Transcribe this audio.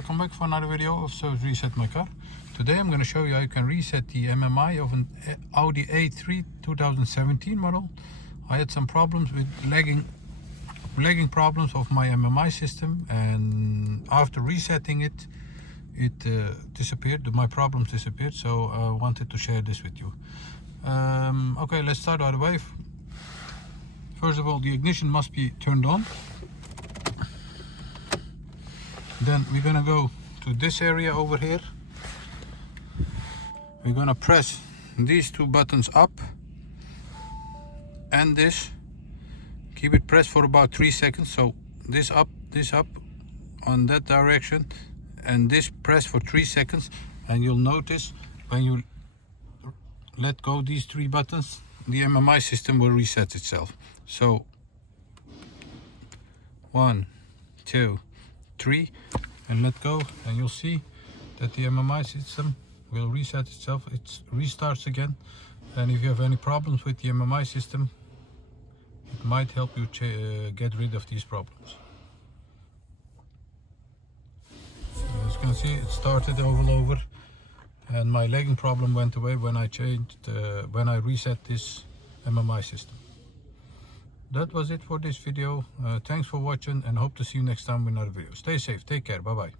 welcome back for another video of So Reset My Car. Today I'm going to show you how you can reset the MMI of an Audi A3 2017 model. I had some problems with lagging problems of my MMI system, and after resetting it, disappeared. My problems disappeared, so I wanted to share this with you. Okay, let's start right away. First of all, the ignition must be turned on. Then we're gonna go to this area over here. We're gonna press these two buttons up and this. Keep it pressed for about 3 seconds. So this up on that direction, and this press for 3 seconds. And you'll notice when you let go these three buttons, the MMI system will reset itself. So 1, 2, 3, and let go, and you'll see that the MMI system will reset itself. It restarts again, and if you have any problems with the MMI system, it might help you get rid of these problems. So as you can see, it started all over, and my lagging problem went away when I reset this MMI system. That was it for this video. Thanks for watching, and hope to see you next time with another video. Stay safe, take care, bye bye.